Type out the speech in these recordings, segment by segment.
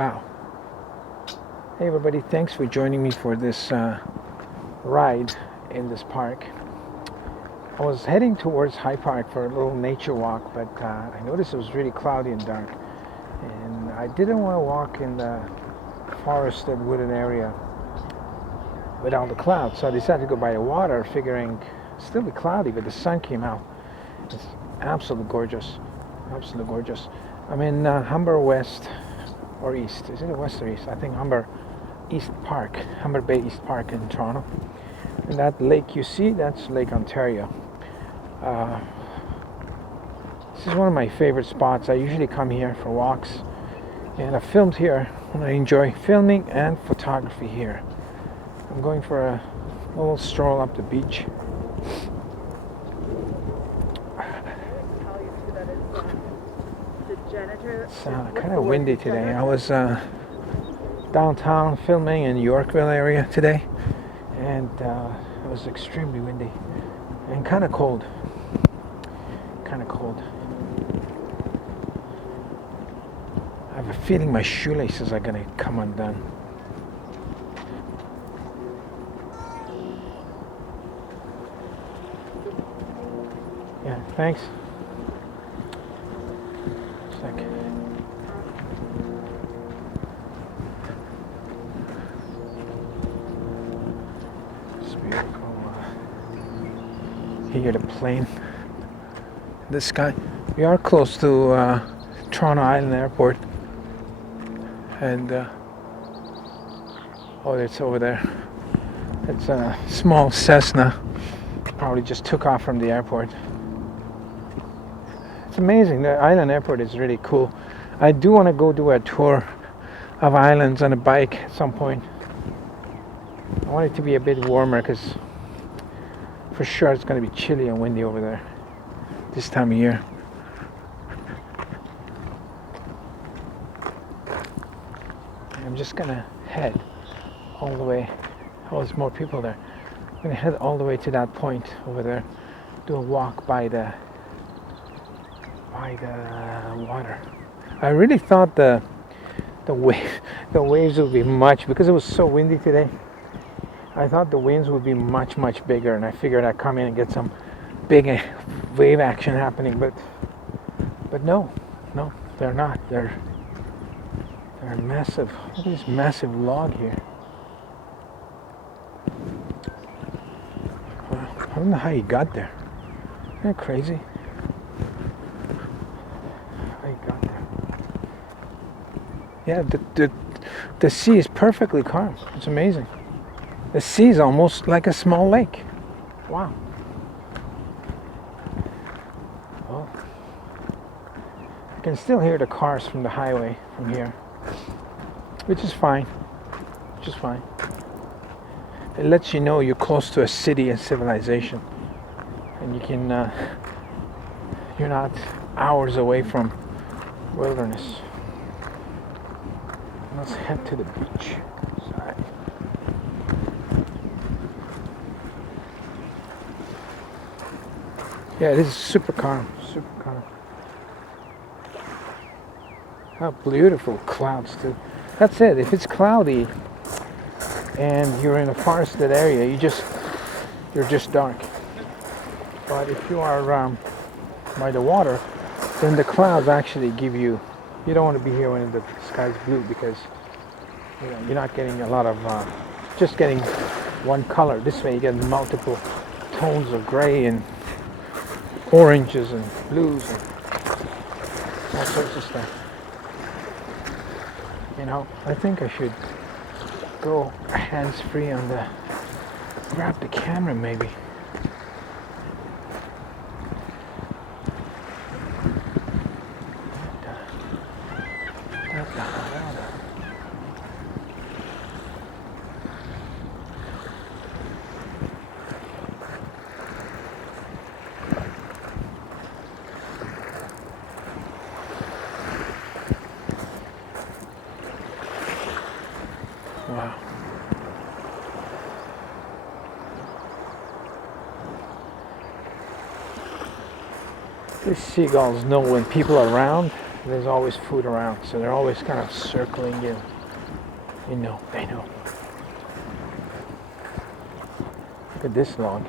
Wow. Hey everybody, thanks for joining me for this ride in this park. I was heading towards High Park for a little nature walk, but I noticed it was really cloudy and dark. And I didn't want to walk in the forested wooded area with all the clouds, so I decided to go by the water, figuring it'd still be cloudy, but the sun came out. It's absolutely gorgeous. Absolutely gorgeous. I'm in Humber West or East. Is it West or East? I think Humber East Park, Humber Bay East Park in Toronto. And that lake you see, that's Lake Ontario. This is one of my favorite spots. I usually come here for walks, and I filmed here, and I enjoy filming and photography here. I'm going for a little stroll up the beach. It's kind of windy today. I was downtown filming in Yorkville area today, and it was extremely windy and kind of cold. I have a feeling my shoelaces are gonna come undone. Yeah, thanks. It's beautiful. You hear the plane in the sky. We are close to Toronto Island Airport, and oh, it's over there. It's a small Cessna. Probably just took off from the airport. It's amazing. The island airport is really cool. I do want to go do a tour of islands on a bike at some point. I want it to be a bit warmer because for sure it's going to be chilly and windy over there this time of year. I'm just gonna head all the way. Oh, there's more people there. I'm gonna head all the way to that point over there. Do a walk by the water. I really thought the waves would be much, because it was so windy today. I thought the winds would be much bigger, and I figured I'd come in and get some big wave action happening, but no, they're not. They're massive. Look at this massive log here. Wow. I don't know how you got there. Isn't that crazy? How you got there? Yeah, the sea is perfectly calm. It's amazing. The sea is almost like a small lake. Wow. Well, I can still hear the cars from the highway from here, which is fine. It lets you know you're close to a city and civilization, and you can you're not hours away from wilderness. Let's head to the beach. Sorry. Yeah, this is super calm. How beautiful clouds too. That's it. If it's cloudy and you're in a forested area, you're just dark. But if you are by the water, then the clouds actually give you. You don't want to be here when the sky's blue, because you're not getting a lot of just getting one color. This way you get multiple tones of gray and oranges and blues and all sorts of stuff. I think I should go hands-free on grab the camera maybe. Wow. These seagulls know when people are around. there's always food around, so they're always kind of circling you. You know, they know. Look at this log.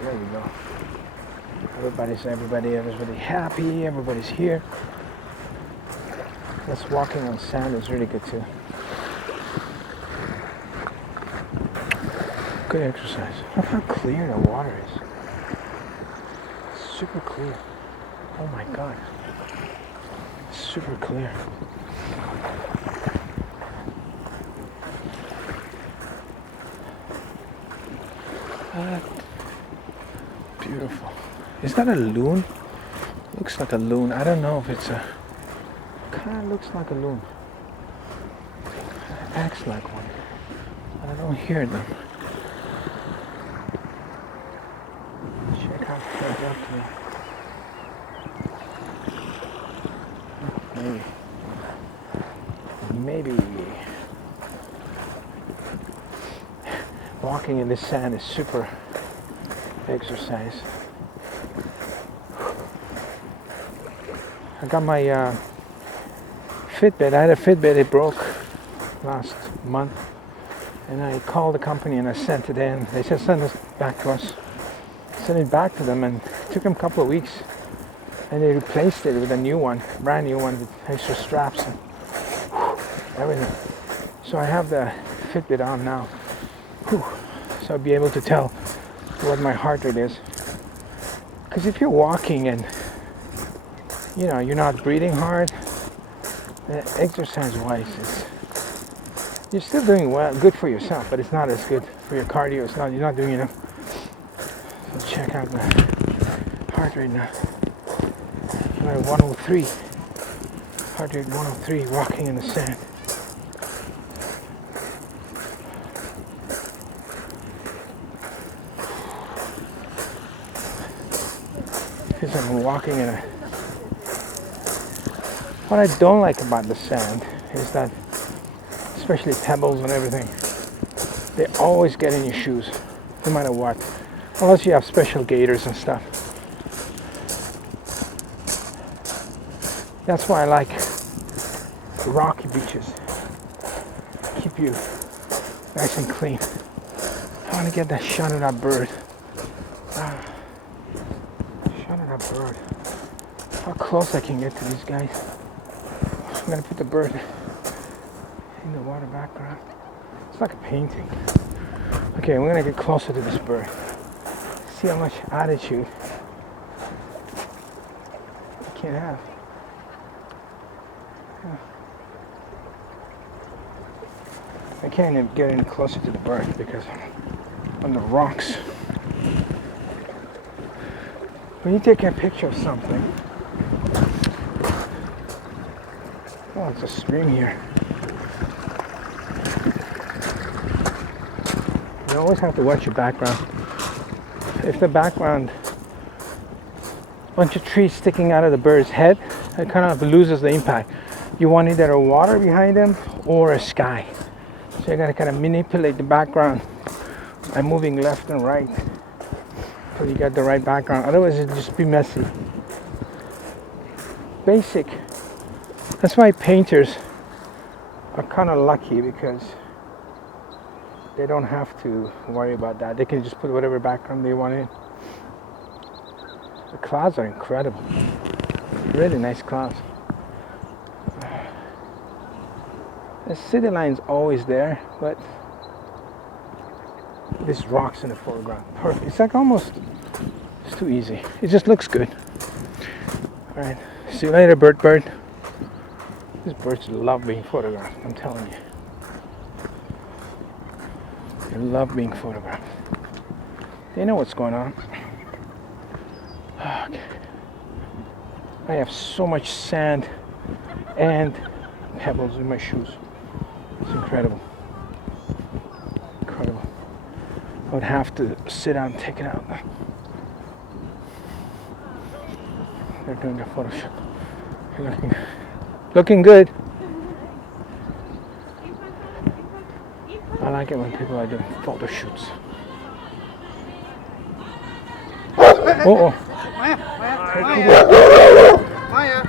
There we go. Everybody happy. Everybody's here. This walking on sand is really good too. Good exercise. Look how clear the water is. Super clear. Oh my God. Super clear. Beautiful. Is that a loon? Looks like a loon. I don't know if it's a... Kind of looks like a loon. It acts like one. I don't hear them. Check out further up here. Maybe. Walking in this sand is super exercise. I got my Fitbit. I had a Fitbit, it broke last month, and I called the company and I sent it in. They said send it back to us. Sent it back to them, and it took them a couple of weeks, and they replaced it with a new one, brand new one with extra straps and everything. So I have the Fitbit on now. So I'll be able to tell what my heart rate is. Because if you're walking and you're not breathing hard, exercise wise, you're still doing well, good for yourself, but it's not as good for your cardio. You're not doing enough. So check out the heart rate now. I'm at 103. Heart rate 103, walking in the sand. Because I'm walking in a... What I don't like about the sand is that, especially pebbles and everything, they always get in your shoes, no matter what. Unless you have special gaiters and stuff. That's why I like rocky beaches. Keep you nice and clean. I want to get that shot of that bird. Shot of that bird. How close I can get to these guys. I'm gonna put the bird in the water background. It's like a painting. Okay, we're gonna get closer to this bird. See how much attitude I can have. I can't even get any closer to the bird because I'm on the rocks. When you take a picture of something, oh, it's a stream here. You always have to watch your background. If the background, bunch of trees sticking out of the bird's head, it kind of loses the impact. You want either a water behind them or a sky. So you gotta kind of manipulate the background by moving left and right until you get the right background. Otherwise it'll just be messy. Basic. That's why painters are kind of lucky, because they don't have to worry about that. They can just put whatever background they want in. The clouds are incredible. Really nice clouds. The city line's always there, but this rocks in the foreground. Perfect. It's like almost, it's too easy. It just looks good. All right. See you later, bird. These birds love being photographed, I'm telling you. They love being photographed. They know what's going on. Okay. I have so much sand and pebbles in my shoes. It's incredible. Incredible. I would have to sit down and take it out. They're doing a photo shoot. Looking good. I like it when people are doing photo shoots. Oh,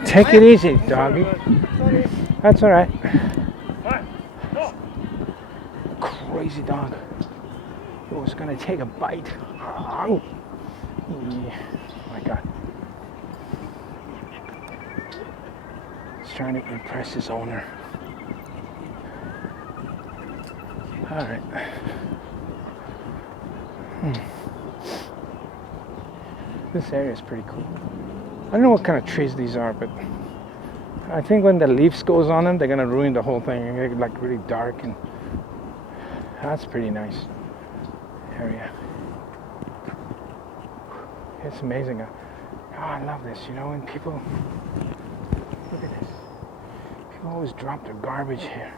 take it easy, doggy. That's all right. Crazy dog. He was gonna take a bite. Oh my God. He's trying to impress his owner. All right. This area is pretty cool. I don't know what kind of trees these are, but I think when the leaves goes on them, they're gonna ruin the whole thing and get like really dark, and that's pretty nice area. It's amazing. Oh, I love this. You know, when people look at this, people always drop their garbage here,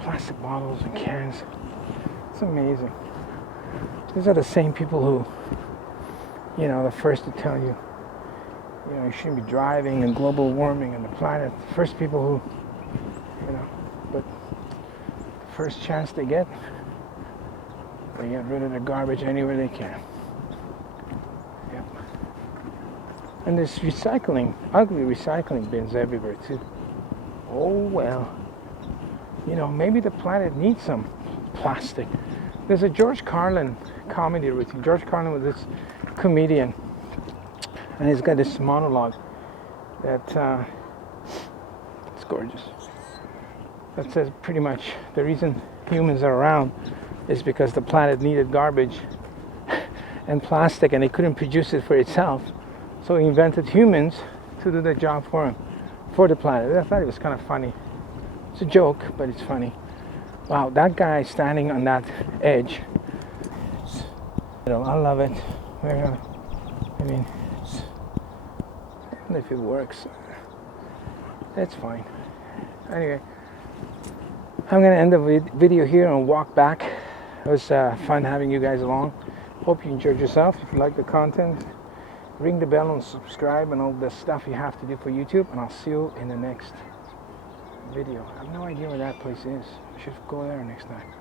plastic bottles and cans. It's amazing. These are the same people who, you know, the first to tell you, you know, you shouldn't be driving and global warming and the planet. The first people who, you know, but the first chance they get rid of the garbage anywhere they can. Yep. And there's recycling, ugly recycling bins everywhere too. Oh well. You know, maybe the planet needs some plastic. There's a George Carlin comedy routine. George Carlin was this comedian, and he's got this monologue that it's gorgeous. That says pretty much the reason humans are around is because the planet needed garbage and plastic, and they couldn't produce it for itself. So he invented humans to do the job for him, for the planet. I thought it was kind of funny. It's a joke, but it's funny. Wow, that guy standing on that edge. You know, I love it. I mean, I don't know if it works. It's fine. Anyway, I'm gonna end the video here and walk back. It was fun having you guys along. Hope you enjoyed yourself. If you like the content, ring the bell and subscribe and all the stuff you have to do for YouTube. And I'll see you in the next video. I have no idea where that place is. I should go there next time.